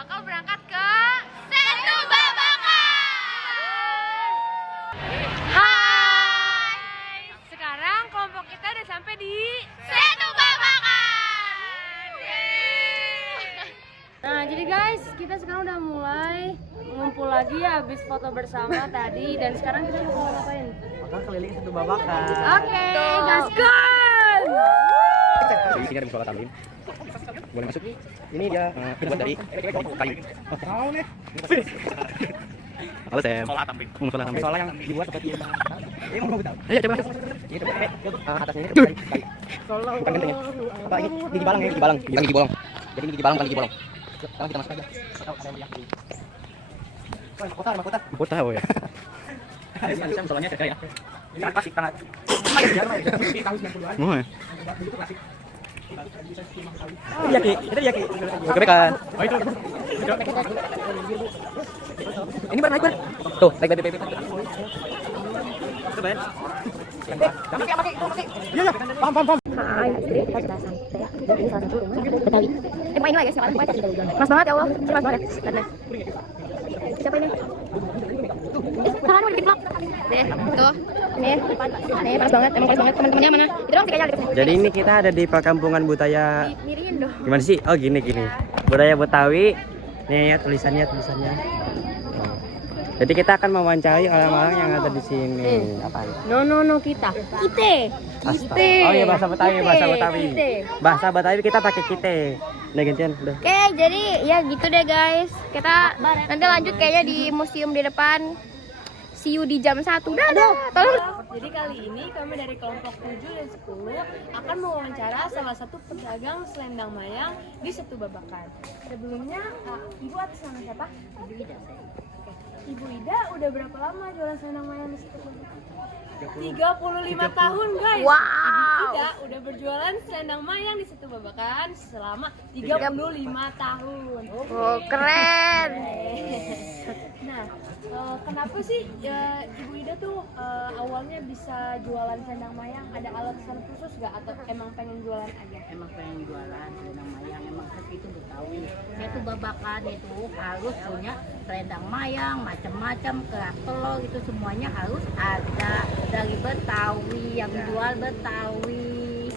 bakal berangkat ke Setu Babakan. Hai. Sekarang kelompok kita udah sampai di Setu Babakan. Nah, jadi guys, kita sekarang udah mulai ngumpul lagi habis foto bersama tadi, dan sekarang kita mau ngapain? Bakal keliling Setu Babakan. Oke, gaskan. Di sini ada musola Tamrin. Boleh masuk. Ini dia dibuat dari kayu. Halo Sam. Musola Tamrin. Musola Tamrin. Musola yang dibuat seperti ini. Ini mau tahu. Ayo coba. Ini coba. Atasnya ini dari kayu. Bukan gentengnya. Apa ini? Gigi balang ya, gigi balang. Bukan gigi bolong. Jadi ini gigi balang, bukan gigi bolong. Sekarang kita masuk aja. Tahu ada yang lihat. Kota oh ya. Ini Sam musolanya ada ya. Ini klasik tanah. Oh ya. Iya Ki, itu dia Ki. Kebekan. Oh itu. Ini baru naik ber. Tuh, naik bebek. Coba ya. Iya ya, paham. Hai, istri, kita sudah sampai ya. Dan ini salah satu rumah Betawi. Pak ini lah ya, siapa mas banget ya Allah, mas banget ya. Karena siapa ini? Tangan mau dipiklok. Deh, tuh. Nih, panas banget, emang panas banget. Teman-temannya mana? Itu dong kayaknya. Jadi ini kita ada di perkampungan budaya. Miriin dong. Gimana sih? Oh gini. Budaya Betawi. Nih ya tulisannya. Jadi kita akan mewawancarai orang-orang yang ada di sini. Apa? No, kita. Kite. Oh iya bahasa Betawi. Bahasa Betawi kita pakai kite. Udah gantian, udah. Oke, jadi ya gitu deh guys. Kita nanti lanjut kayaknya di museum di depan. See you di jam 1. Dadah. Tolong. Jadi kali ini kami dari kelompok 7 dan 10 akan mewawancara salah satu pedagang selendang mayang di Setu Babakan. Sebelumnya, Ibu atas nama siapa? Ibu Ida. Ibu Ida udah berapa lama jualan selendang mayang di Setu Babakan? 35 tahun guys. Wow. Ibu Ida udah berjualan selendang mayang di Setu Babakan selama 35 tahun. Oh, keren. Nah, kenapa sih Ibu Ida tuh awalnya bisa jualan selendang mayang? Ada alasan khusus gak atau emang pengen jualan aja? Emang pengen jualan selendang mayang, emang khas itu Betawi. Itu Babakan itu harus punya selendang mayang, macam-macam kerak telur itu semuanya harus ada dari Betawi, yang jual Betawi.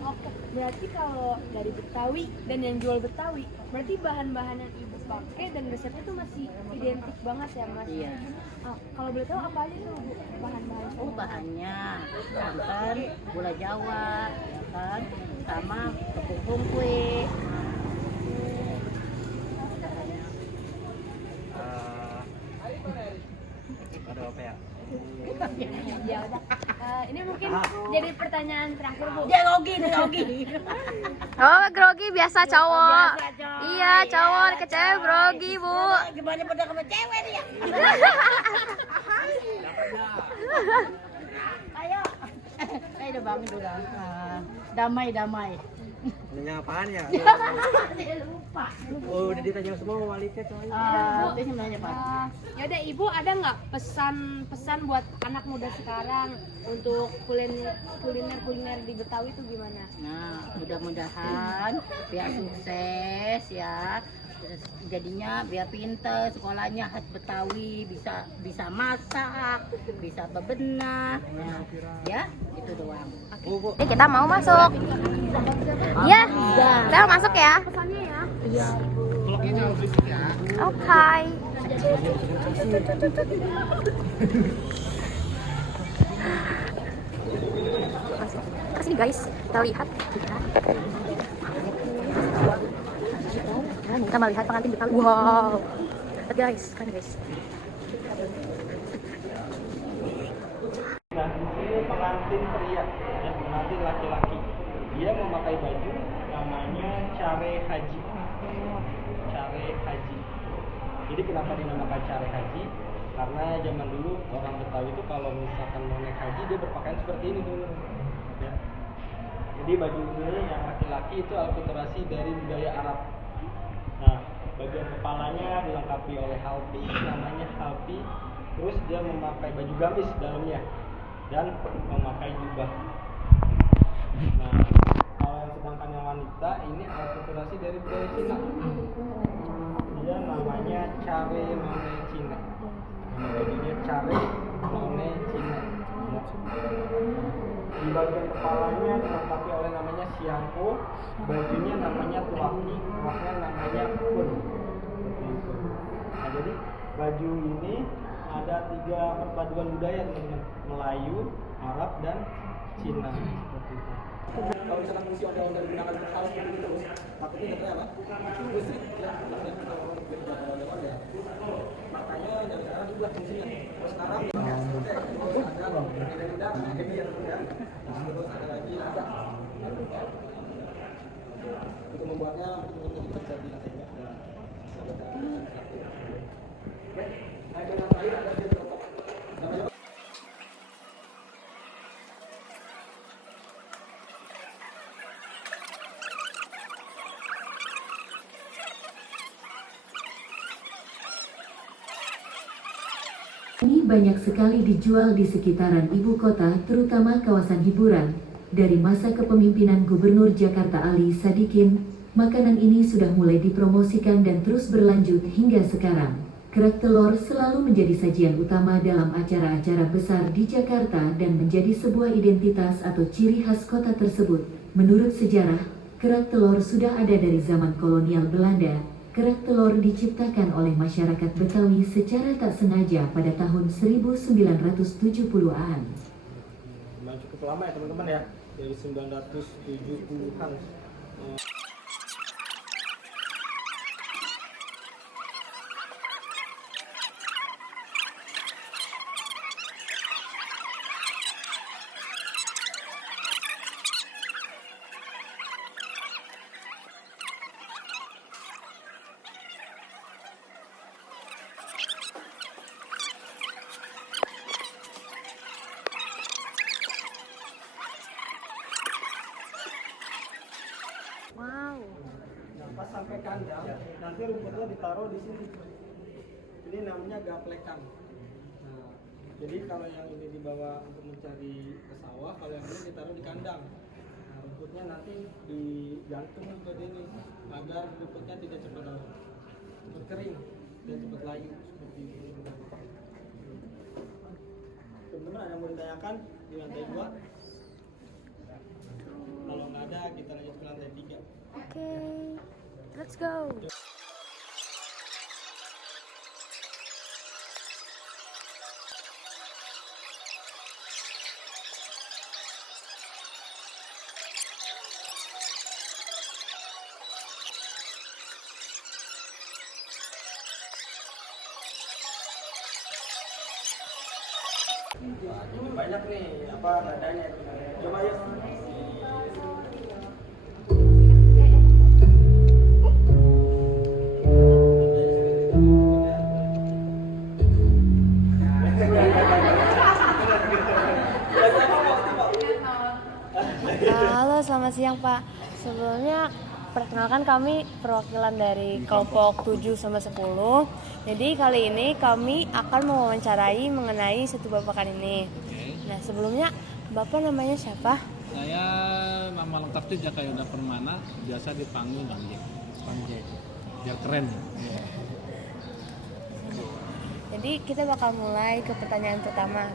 Oke, berarti kalau dari Betawi dan yang jual Betawi, berarti bahan-bahan yang Ibu pakai dan resepnya tuh masih identik banget ya Mas? Iya. Kalau boleh tahu apa aja tuh Bu, bahan-bahan? Oh bahannya santan, gula Jawa, ya kan, sama tepung kue. Ada apa ya? Ya udah. Ini mungkin jadi pertanyaan terakhir Bu. Dia grogi. Oh, grogi biasa cowok. Biasa, cowok. Iya, cowok ke cewek grogi, Bu. Gimana pada sama cewek dia? Ayo udah bangun udah. Damai. Nanya apaan ya? Lupa. Oh udah ditanya semua walinya coy. Itu sebenarnya Pak. Ya udah Ibu, ada nggak pesan buat anak muda sekarang untuk kuliner di Betawi itu gimana? Nah, mudah-mudahan biar sukses ya. Jadinya biar pinter, sekolahnya khas Betawi, bisa masak, bisa bebenah. Ya, itu doang. Ini kita mau masuk. Iya, kita mau masuk ya. Pesannya ya. Iya. Oke. Masuk. Kesini guys, kita lihat. Kita melihat pengantin Betawi. Wow. Lihat guys, keren guys. Nah, ini pengantin pria, ya, pengantin laki-laki. Dia memakai baju namanya care haji. Jadi kenapa dinamakan care haji? Karena zaman dulu orang Betawi itu kalau misalkan mau naik haji dia berpakaian seperti ini dulu. Ya. Jadi baju ini yang laki-laki itu akulturasi dari budaya Arab. Nah, bagian kepalanya dilengkapi oleh halpi, namanya halpi. Terus dia memakai baju gamis dalamnya dan memakai jubah. Nah, kalau sedangkan yang wanita ini akulturasi dari budaya Cina. Care None Cina. Nama bajunya Care None Cina. Ya. Di bagian kepalanya dilengkapi oleh namanya Siako, bajunya namanya Tuaki, roknya namanya Kun. Seperti itu. Nah, jadi baju ini ada 3 perpaduan budaya teman-teman, Melayu, Arab, dan Cina. Seperti itu. Kalau misalkan fungsi ondel-ondel digunakan untuk hal seperti itu, takutnya datanya apa? Listrik, ya. Takutnya kalau digunakan ondel-ondel. Makanya dari sekarang dibuat fungsinya. Terus sekarang ada beda-beda, jadi ya teman ya. Terus ada lagi ada. Untuk membuatnya mungkin bisa di lantai bawah. Oke, naik ke lantai ada di bawah. Ini banyak sekali dijual di sekitaran ibu kota, terutama kawasan hiburan. Dari masa kepemimpinan Gubernur Jakarta Ali Sadikin, makanan ini sudah mulai dipromosikan dan terus berlanjut hingga sekarang. Kerak telur selalu menjadi sajian utama dalam acara-acara besar di Jakarta dan menjadi sebuah identitas atau ciri khas kota tersebut. Menurut sejarah, kerak telur sudah ada dari zaman kolonial Belanda. Kerak telur diciptakan oleh masyarakat Betawi secara tak sengaja pada tahun 1970-an. Cukup lama ya teman-teman ya, dari 1970-an. Wow. Nah, pas sampai kandang, nanti rumputnya ditaruh di sini. Ini namanya gaplekan. Nah, jadi kalau yang ini dibawa untuk mencari ke sawah, kalau yang ini ditaruh di kandang. Nah, rumputnya nanti digantung seperti ini, agar rumputnya tidak cepat kering dan cepat layu seperti ini. Teman-teman ada yang mau ditanyakan di lantai 2? Kalau nggak ada, kita lanjut ke lantai 3. Oke, let's go. Ini banyak nih apa nadanya. Coba yuk. Halo, selamat siang Pak. Sebelumnya perkenalkan kami perwakilan dari kelompok 7 sama 10. Jadi kali ini kami akan mewawancarai mengenai Setu Babakan ini. Nah, sebelumnya Bapak namanya siapa? Saya nama lengkapnya Jaka Yuda Permana, biasa dipanggil Bang Jack. Biar keren. Jadi kita bakal mulai ke pertanyaan pertama.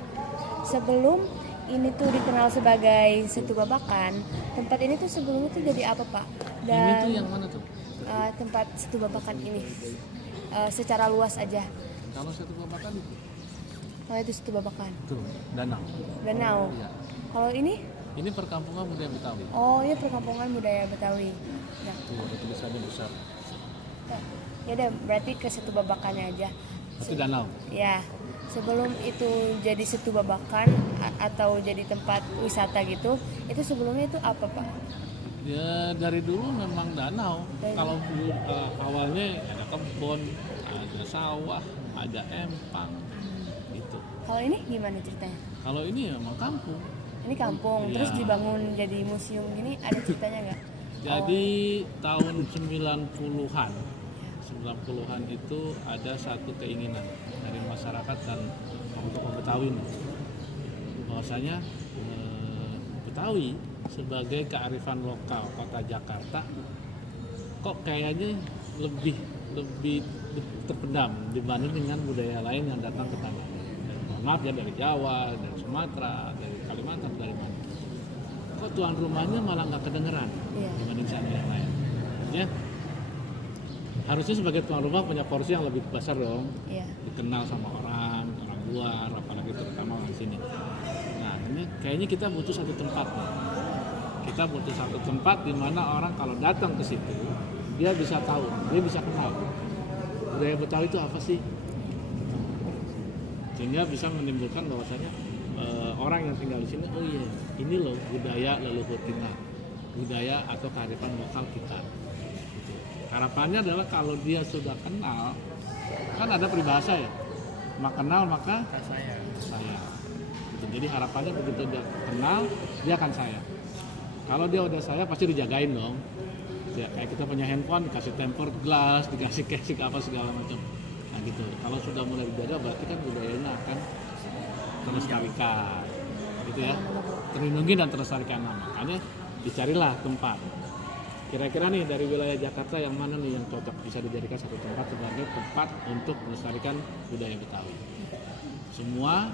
Sebelum ini tuh dikenal sebagai Setu Babakan, tempat ini tuh sebelumnya tuh jadi apa Pak? Ini tuh yang mana tuh? Tempat Setu Babakan ini secara luas aja. Kalau Setu Babakan itu? Oh, itu Setu Babakan. Tuh, danau. Danau. Iya. Kalau ini? Ini perkampungan budaya Betawi. Oh, ini perkampungan budaya Betawi. Nah, Tuh, ada tulisannya besar. ya udah berarti ke Setu Babakannya aja. Itu danau. Ya, sebelum itu jadi Setu Babakan atau jadi tempat wisata gitu, itu sebelumnya itu apa Pak? Ya dari dulu memang danau. Kalau dulu awalnya ada kebun, ada sawah, ada empang, gitu. Kalau ini gimana ceritanya? Kalau ini memang kampung. Ini kampung, Iya. terus dibangun jadi museum gini, ada ceritanya nggak? Jadi tahun 90-an itu ada satu keinginan dari masyarakat dan tokoh Betawi bahwasanya Betawi sebagai kearifan lokal kota Jakarta kok kayaknya lebih terpendam dibanding dengan budaya lain yang datang ke tanah. Maaf ya, dari Jawa, dari Sumatera, dari Kalimantan, dari mana. Kok tuan rumahnya malah nggak kedengeran dibanding sana yang lain. Ya, harusnya sebagai tuan rumah punya porsi yang lebih besar dong. Dikenal sama orang luar, apalagi terutama orang sini. Nah, ini kayaknya kita butuh satu tempat nih. Kita butuh satu tempat di mana orang kalau datang ke situ, dia bisa tahu, dia bisa kenal budaya Betawi itu apa sih, sehingga bisa menimbulkan bahwasanya orang yang tinggal di sini, oh iya, ini loh budaya leluhur kita, budaya atau kearifan lokal kita. Harapannya adalah kalau dia sudah kenal, kan ada peribahasa ya, mak kenal maka saya. Gitu. Jadi harapannya begitu dia kenal, dia akan saya. Kalau dia udah saya pasti dijagain dong. Ya, kayak kita punya handphone, dikasih tempered glass, dikasih casing apa segala macam. Nah gitu. Kalau sudah mulai dijaga berarti kan budayanya akan terlestarikan, gitu ya. Terlindungi dan terlestarikan. Nah, makanya dicarilah tempat. Kira-kira nih dari wilayah Jakarta yang mana nih yang cocok bisa dijadikan satu tempat sebagai tempat untuk melestarikan budaya Betawi. Semua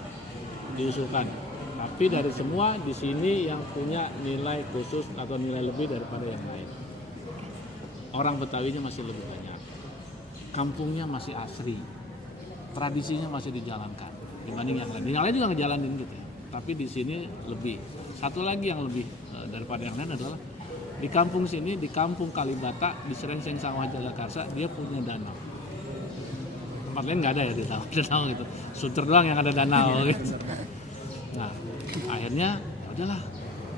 diusulkan, tapi dari semua di sini yang punya nilai khusus atau nilai lebih daripada yang lain. Orang Betawinya masih lebih banyak, kampungnya masih asri, tradisinya masih dijalankan dibanding yang lain. Yang lain juga ngejalanin gitu ya, tapi di sini lebih. Satu lagi yang lebih daripada yang lain adalah di kampung sini, di kampung Kalibata, di Serengseng Sawah Jagakarsa, dia punya danau. Tempat lain nggak ada ya di danau gitu. Sunter doang yang ada danau gitu. Nah, akhirnya udahlah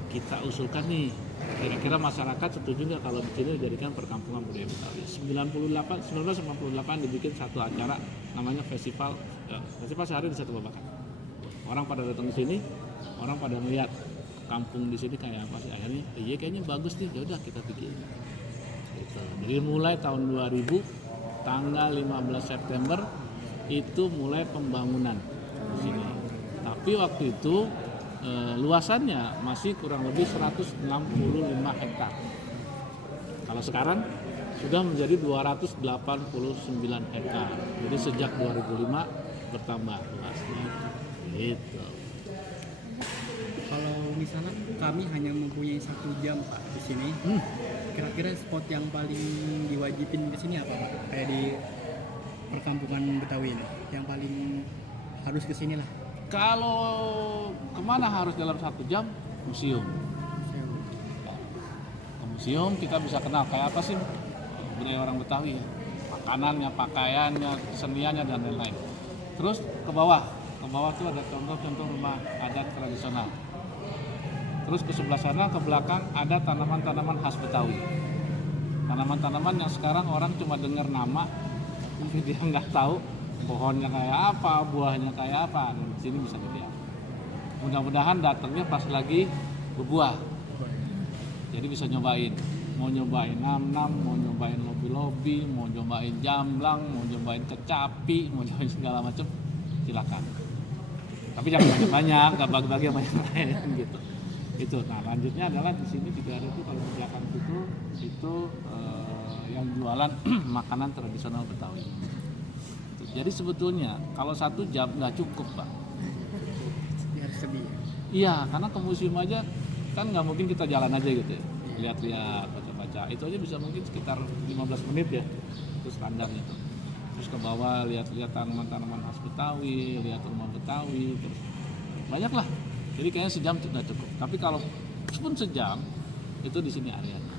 kita usulkan nih. Kira-kira masyarakat setuju nggak kalau di sini dijadikan perkampungan budaya Betawi. 1998 dibikin satu acara namanya festival sehari di satu babakan. Orang pada datang ke sini, orang pada melihat kampung di sini kayak apa sih. Akhirnya, iya kayaknya bagus nih, ya udah kita bikin. Gitu. Jadi mulai tahun 2000, tanggal 15 September itu mulai pembangunan di sini. Tapi waktu itu luasannya masih kurang lebih 165 hektar. Kalau sekarang sudah menjadi 289 hektar. Jadi sejak 2005 bertambah luasnya. Gitu. Kalau misalnya kami hanya mempunyai 1 jam Pak di sini, kira-kira spot yang paling diwajibin di sini apa Pak? Kayak di perkampungan Betawi ini, yang paling harus ke sini lah. Kalau kemana harus dalam 1 jam? Museum. Ke museum kita bisa kenal kayak apa sih budaya orang Betawi, makanannya, pakaiannya, keseniannya dan lain-lain. Terus ke bawah tuh ada contoh-contoh rumah adat tradisional. Terus ke sebelah sana, ke belakang ada tanaman-tanaman khas Betawi. Tanaman-tanaman yang sekarang orang cuma dengar nama, tapi dia nggak tahu pohonnya kayak apa, buahnya kayak apa. Di sini bisa dilihat. Mudah-mudahan datangnya pas lagi berbuah. Jadi bisa nyobain. Mau nyobain nam-nam, mau nyobain lobi-lobi, mau nyobain jamblang, mau nyobain kecapi, mau nyobain segala macam, silakan. Tapi jangan banyak-banyak, nggak bagi-bagi yang banyak gitu. Itu. Nah lanjutnya adalah di sini juga ada tuh kalau di belakang itu yang jualan makanan tradisional Betawi. Jadi sebetulnya kalau 1 jam nggak cukup Pak. Harus lebih. Iya, karena ke museum aja kan nggak mungkin kita jalan aja gitu ya. Lihat-lihat, baca-baca. Itu aja bisa mungkin sekitar 15 menit ya. Itu standarnya tuh. Terus ke bawah lihat-lihat tanaman-tanaman khas Betawi, lihat rumah Betawi, terus banyak lah. Jadi kayaknya 1 jam sudah cukup. Tapi kalau pun 1 jam itu di sini areanya.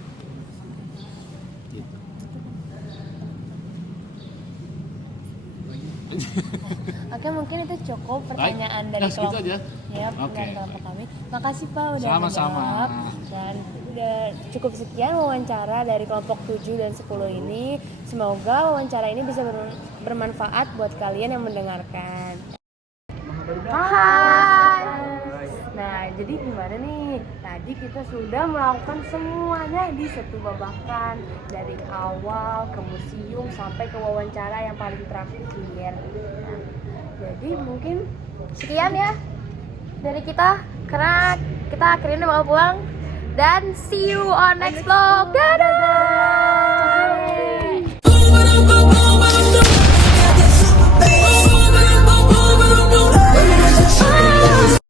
Gitu. Oke, mungkin itu cukup pertanyaan dari segitu kelompok. aja. Ya, Oke. dari kelompok kami. Makasih Pak udah Sama-sama. menjawab. Dan udah cukup sekian wawancara dari kelompok 7 dan 10 ini. Semoga wawancara ini bisa bermanfaat buat kalian yang mendengarkan. Hai. Nah, jadi gimana nih? Tadi kita sudah melakukan semuanya di Setu Babakan, dari awal ke museum sampai ke wawancara yang paling terakhir. Nah, jadi mungkin sekian ya dari kita, karena kita akhirnya bakal pulang. Dan see you on next vlog. Dadah.